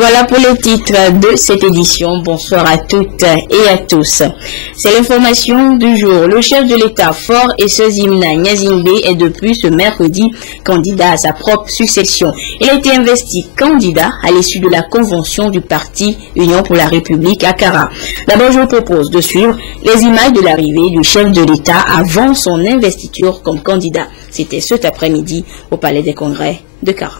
Voilà pour le titre de cette édition. Bonsoir à toutes et à tous. C'est l'information du jour. Le chef de l'État, Faure Esezimna Nyazingbe, est depuis ce mercredi candidat à sa propre succession. Il a été investi candidat à l'issue de la convention du parti Union pour la République à Kara. D'abord, je vous propose de suivre les images de l'arrivée du chef de l'État avant son investiture comme candidat. C'était cet après-midi au Palais des Congrès de Kara.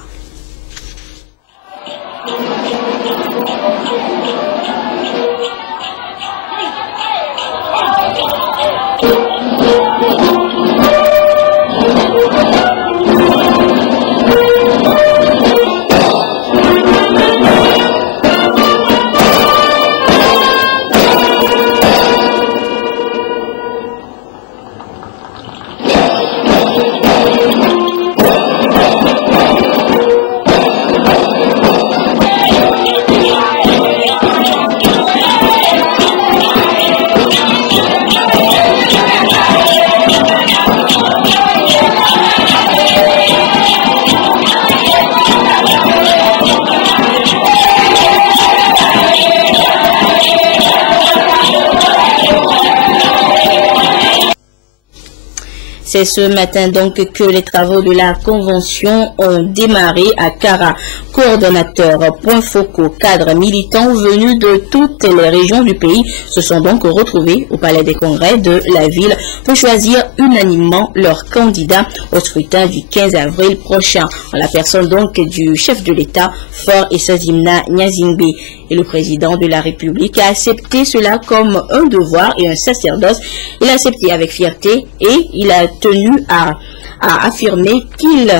C'est ce matin donc que les travaux de la convention ont démarré à Kara. Coordonnateurs, points focaux, cadres, militants venus de toutes les régions du pays se sont donc retrouvés au Palais des Congrès de la ville pour choisir unanimement leur candidat au scrutin du 15 avril prochain. En la personne donc du chef de l'État, Faure Esezimna Nyazingbe. Et le président de la République a accepté cela comme un devoir et un sacerdoce. Il a accepté avec fierté et il a tenu à affirmer qu'il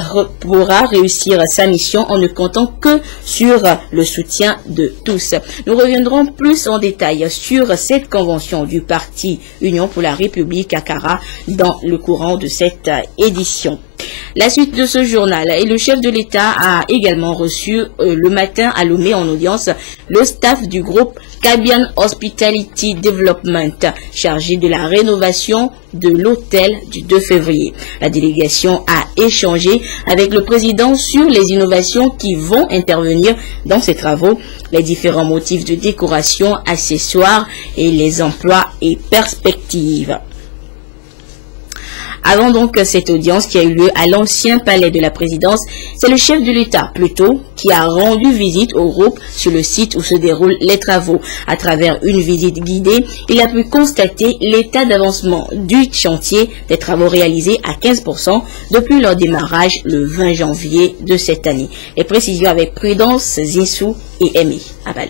pourra réussir sa mission en ne comptant que sur le soutien de tous. Nous reviendrons plus en détail sur cette convention du parti Union pour la République à Kara dans le courant de cette édition. La suite de ce journal, et le chef de l'État a également reçu le matin à Lomé en audience le staff du groupe Kabian Hospitality Development chargé de la rénovation de l'hôtel du 2 février. La délégation a échangé avec le président sur les innovations qui vont intervenir dans ces travaux, les différents motifs de décoration, accessoires et les emplois et perspectives. Avant donc cette audience qui a eu lieu à l'ancien palais de la présidence, c'est le chef de l'État plutôt qui a rendu visite au groupe sur le site où se déroulent les travaux. À travers une visite guidée, il a pu constater l'état d'avancement du chantier des travaux réalisés à 15% depuis leur démarrage le 20 janvier de cette année. Les précisions avec Prudence, Zinsou et Aimé Aval.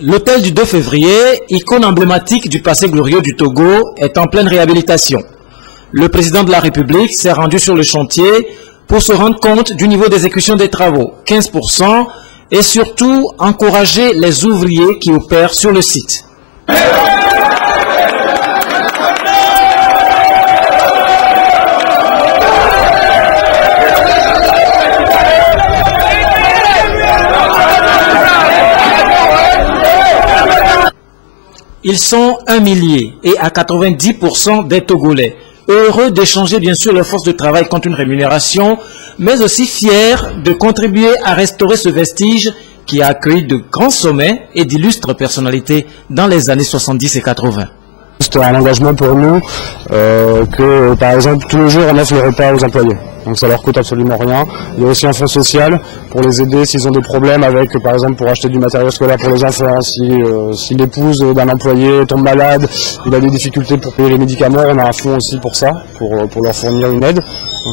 L'hôtel du 2 février, icône emblématique du passé glorieux du Togo, est en pleine réhabilitation. Le président de la République s'est rendu sur le chantier pour se rendre compte du niveau d'exécution des travaux, 15%, et surtout encourager les ouvriers qui opèrent sur le site. Ils sont 1 millier et à 90% des Togolais, heureux d'échanger bien sûr leur force de travail contre une rémunération, mais aussi fiers de contribuer à restaurer ce vestige qui a accueilli de grands sommets et d'illustres personnalités dans les années 70 et 80. C'est un engagement pour nous que, par exemple, tous les jours, on offre le repas aux employés. Donc ça leur coûte absolument rien. Il y a aussi un fonds social pour les aider s'ils ont des problèmes avec, par exemple, pour acheter du matériel scolaire pour les enfants. Si l'épouse d'un employé tombe malade, il a des difficultés pour payer les médicaments, on a un fonds aussi pour ça, pour leur fournir une aide.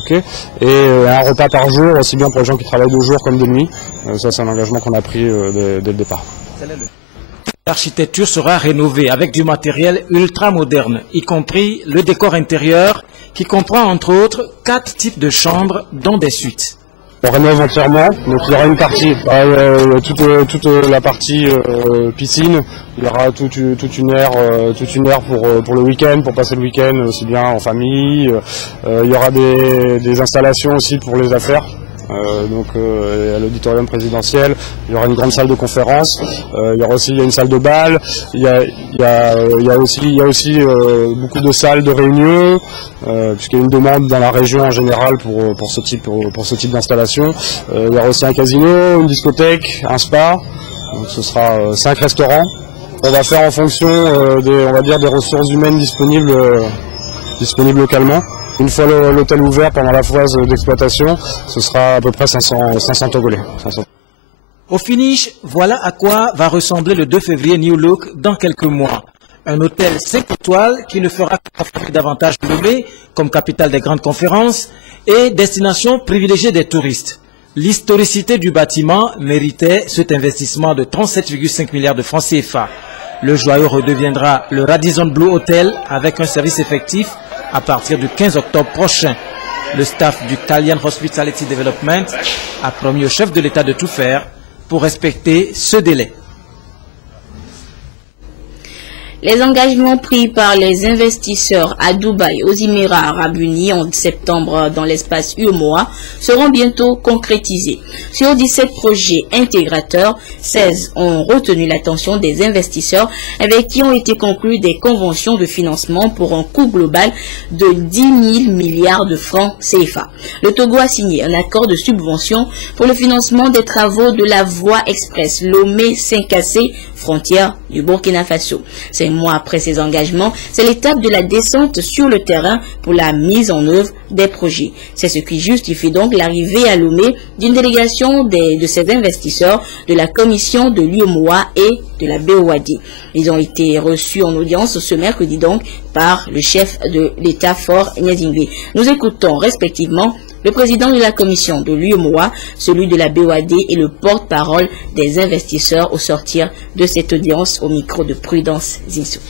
Okay. Et un repas par jour, aussi bien pour les gens qui travaillent de jour comme de nuit. Ça, c'est un engagement qu'on a pris dès le départ. L'architecture sera rénovée avec du matériel ultra moderne, y compris le décor intérieur qui comprend entre autres 4 types de chambres dont des suites. On rénove entièrement, donc il y aura une partie, toute la partie piscine, il y aura toute une aire pour le week-end, pour passer le week-end aussi bien en famille, il y aura des installations aussi pour les affaires. à l'auditorium présidentiel. Il y aura une grande salle de conférence. Il y aura aussi une salle de bal. Il y a aussi beaucoup de salles de réunion, puisqu'il y a une demande dans la région en général pour ce type d'installation. Il y aura aussi un casino, une discothèque, un spa. Donc ce sera 5 restaurants. On va faire en fonction des ressources humaines disponibles localement. Une fois l'hôtel ouvert pendant la phase d'exploitation, ce sera à peu près 500 Togolais. 500. Au finish, voilà à quoi va ressembler le 2 février New Look dans quelques mois. Un hôtel 5 étoiles qui ne fera qu'affronter davantage Lomé comme capitale des grandes conférences et destination privilégiée des touristes. L'historicité du bâtiment méritait cet investissement de 37,5 milliards de francs CFA. Le joyau redeviendra le Radisson Blu Hotel avec un service effectif à partir du 15 octobre prochain. Le staff du Kalyan Hospitality Development a promis au chef de l'État de tout faire pour respecter ce délai. Les engagements pris par les investisseurs à Dubaï, aux Émirats Arabes Unis en septembre dans l'espace UEMOA seront bientôt concrétisés. Sur 17 projets intégrateurs, 16 ont retenu l'attention des investisseurs avec qui ont été conclues des conventions de financement pour un coût global de 10 000 milliards de francs CFA. Le Togo a signé un accord de subvention pour le financement des travaux de la voie express Lomé-Sinkassé, frontière du Burkina Faso. 5 mois après ces engagements, c'est l'étape de la descente sur le terrain pour la mise en œuvre des projets. C'est ce qui justifie donc l'arrivée à Lomé d'une délégation de ces investisseurs de la commission de l'UEMOA et de la BOAD. Ils ont été reçus en audience ce mercredi donc par le chef de l'État Faure Gnassingbé. Nous écoutons respectivement le président de la commission de l'UEMOA, celui de la BOAD et le porte-parole des investisseurs au sortir de cette audience au micro de Prudence Zinsou.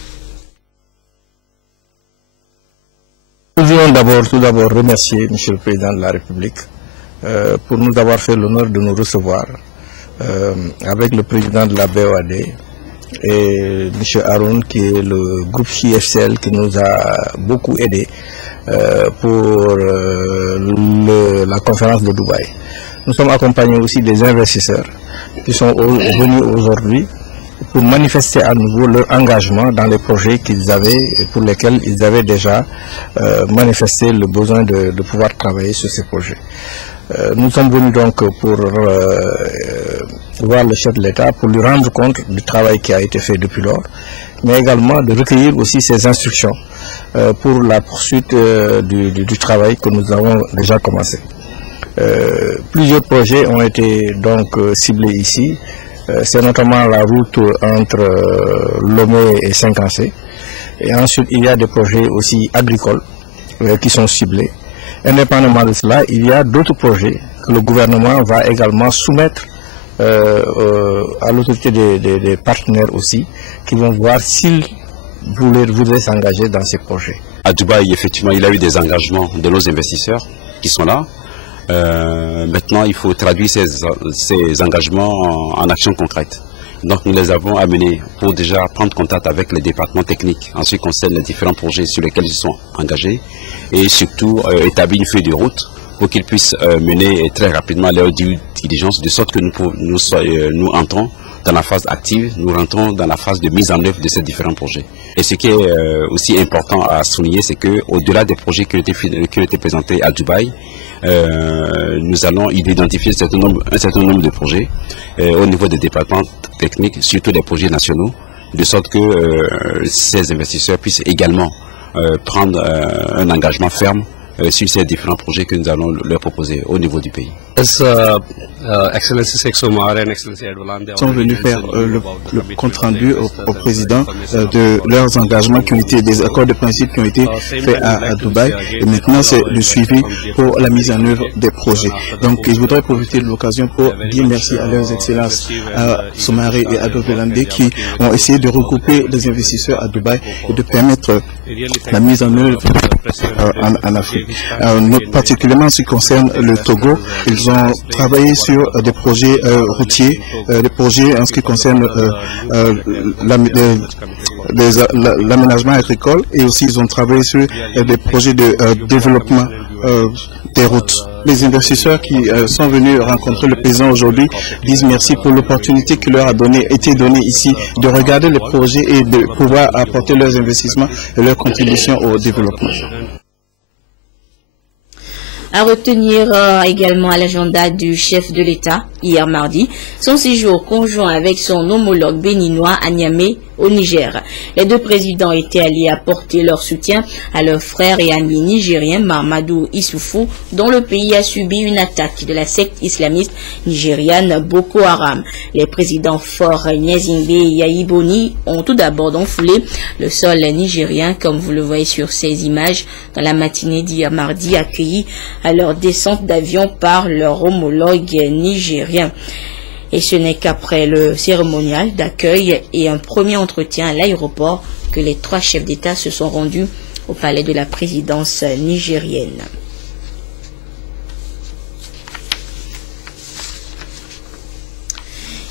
Nous voulons tout d'abord remercier M. le Président de la République pour nous avoir fait l'honneur de nous recevoir avec le président de la BOAD et M. Haroun qui est le groupe JFCL qui nous a beaucoup aidé pour la conférence de Dubaï. Nous sommes accompagnés aussi des investisseurs qui sont venus aujourd'hui pour manifester à nouveau leur engagement dans les projets qu'ils avaient et pour lesquels ils avaient déjà manifesté le besoin de pouvoir travailler sur ces projets. Nous sommes venus donc pour voir le chef de l'État, pour lui rendre compte du travail qui a été fait depuis lors, mais également de recueillir aussi ses instructions pour la poursuite du travail que nous avons déjà commencé. Plusieurs projets ont été donc ciblés ici. C'est notamment la route entre Lomé et Sinkassé. Et ensuite, il y a des projets aussi agricoles qui sont ciblés. Indépendamment de cela, il y a d'autres projets que le gouvernement va également soumettre à l'autorité des partenaires aussi, qui vont voir s'ils voudraient s'engager dans ces projets. À Dubaï, effectivement, il y a eu des engagements de nos investisseurs qui sont là. Maintenant, il faut traduire ces engagements en actions concrètes. Donc, nous les avons amenés pour déjà prendre contact avec les départements techniques en ce qui concerne les différents projets sur lesquels ils sont engagés et surtout établir une feuille de route pour qu'ils puissent mener très rapidement leur diligence de sorte que nous entrons dans la phase active, nous rentrons dans la phase de mise en œuvre de ces différents projets. Et ce qui est aussi important à souligner, c'est qu'au-delà des projets qui ont été présentés à Dubaï, nous allons identifier un certain nombre de projets au niveau des départements techniques, surtout des projets nationaux, de sorte que ces investisseurs puissent également prendre un engagement ferme sur ces différents projets que nous allons leur proposer au niveau du pays. Ils sont venus faire le compte rendu au président de leurs engagements qui ont été des accords de principe qui ont été faits à Dubaï et maintenant c'est le suivi pour la mise en œuvre des projets. Donc je voudrais profiter de l'occasion pour dire merci à leurs excellences à Soumaré et à Dovelandé qui ont essayé de regrouper les investisseurs à Dubaï et de permettre la mise en œuvre en Afrique. Particulièrement en ce qui concerne le Togo, ils ont travaillé sur des projets routiers, des projets en ce qui concerne l'aménagement agricole et aussi ils ont travaillé sur des projets de développement des routes. Les investisseurs qui sont venus rencontrer le président aujourd'hui disent merci pour l'opportunité qui leur a été donnée ici de regarder les projets et de pouvoir apporter leurs investissements et leurs contributions au développement. À retenir également à l'agenda du chef de l'État, hier mardi, son séjour conjoint avec son homologue béninois à Niamey, au Niger. Les deux présidents étaient allés apporter leur soutien à leur frère et ami nigérien Mahamadou Issoufou, dont le pays a subi une attaque de la secte islamiste nigériane Boko Haram. Les présidents Faure Gnassingbé et Yayi ont tout d'abord foulé le sol nigérien, comme vous le voyez sur ces images, dans la matinée d'hier mardi, accueillis à leur descente d'avion par leur homologue nigérien. Et ce n'est qu'après le cérémonial d'accueil et un premier entretien à l'aéroport que les trois chefs d'État se sont rendus au palais de la présidence nigérienne.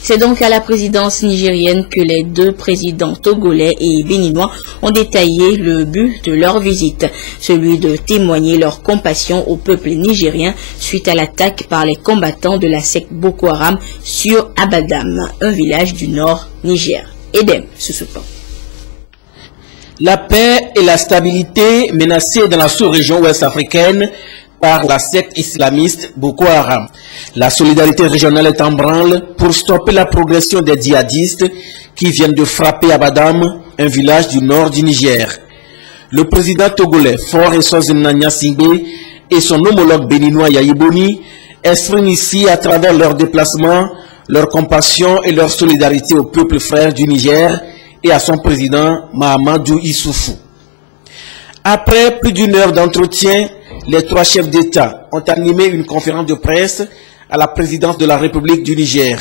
C'est donc à la présidence nigérienne que les deux présidents togolais et béninois ont détaillé le but de leur visite, celui de témoigner leur compassion au peuple nigérien suite à l'attaque par les combattants de la secte Boko Haram sur Abadam, un village du nord Niger. Edem Sousoupan. La paix et la stabilité menacées dans la sous-région ouest africaine par la secte islamiste Boko Haram. La solidarité régionale est en branle pour stopper la progression des djihadistes qui viennent de frapper Abadam, un village du nord du Niger. Le président togolais Faure Gnassingbé et son homologue béninois Yayi Boni expriment ici à travers leur déplacement leur compassion et leur solidarité au peuple frère du Niger et à son président Mahamadou Issoufou. Après plus d'une heure d'entretien, les trois chefs d'État ont animé une conférence de presse à la présidence de la République du Niger.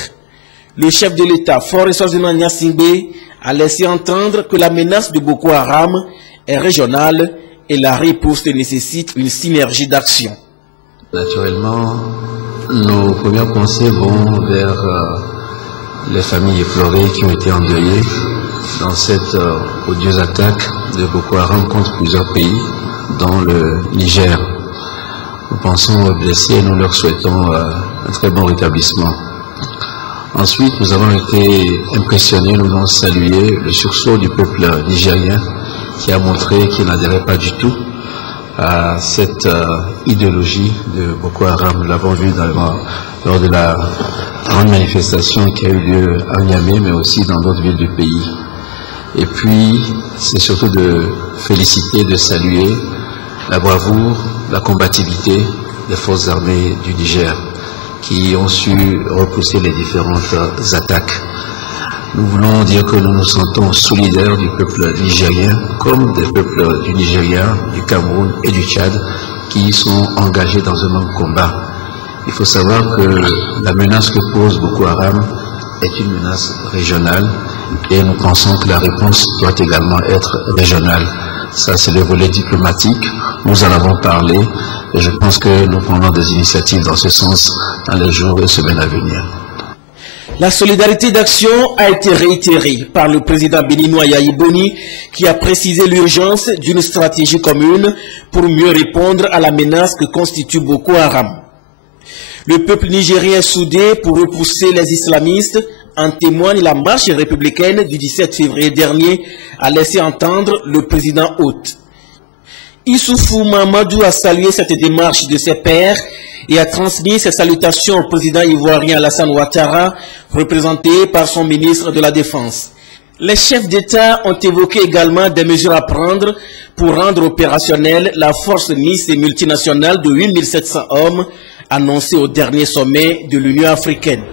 Le chef de l'État, Faure Gnassingbé, a laissé entendre que la menace de Boko Haram est régionale et la riposte nécessite une synergie d'action. Naturellement, nos premières pensées vont vers les familles éplorées qui ont été endeuillées dans cette odieuse attaque de Boko Haram contre plusieurs pays, dont le Niger. Nous pensons aux blessés et nous leur souhaitons un très bon rétablissement. Ensuite, nous avons été impressionnés, nous avons salué le sursaut du peuple nigérien qui a montré qu'il n'adhérait pas du tout à cette idéologie de Boko Haram. Nous l'avons vu lors de la grande manifestation qui a eu lieu à Niamey, mais aussi dans d'autres villes du pays. Et puis, c'est surtout de féliciter, de saluer la bravoure, la combativité des forces armées du Niger qui ont su repousser les différentes attaques. Nous voulons dire que nous nous sentons solidaires du peuple nigérien comme des peuples du Nigeria, du Cameroun et du Tchad qui sont engagés dans un même combat. Il faut savoir que la menace que pose Boko Haram est une menace régionale et nous pensons que la réponse doit également être régionale. Ça, c'est le volet diplomatique. Nous en avons parlé et je pense que nous prendrons des initiatives dans ce sens dans les jours et semaines à venir. La solidarité d'action a été réitérée par le président béninois Yayi Boni qui a précisé l'urgence d'une stratégie commune pour mieux répondre à la menace que constitue Boko Haram. Le peuple nigérien est soudé pour repousser les islamistes. En témoigne la marche républicaine du 17 février dernier, a laissé entendre le président hôte. Issoufou Mahamadou a salué cette démarche de ses pairs et a transmis ses salutations au président ivoirien Alassane Ouattara, représenté par son ministre de la Défense. Les chefs d'État ont évoqué également des mesures à prendre pour rendre opérationnelle la force mixte et multinationale de 8700 hommes annoncée au dernier sommet de l'Union africaine.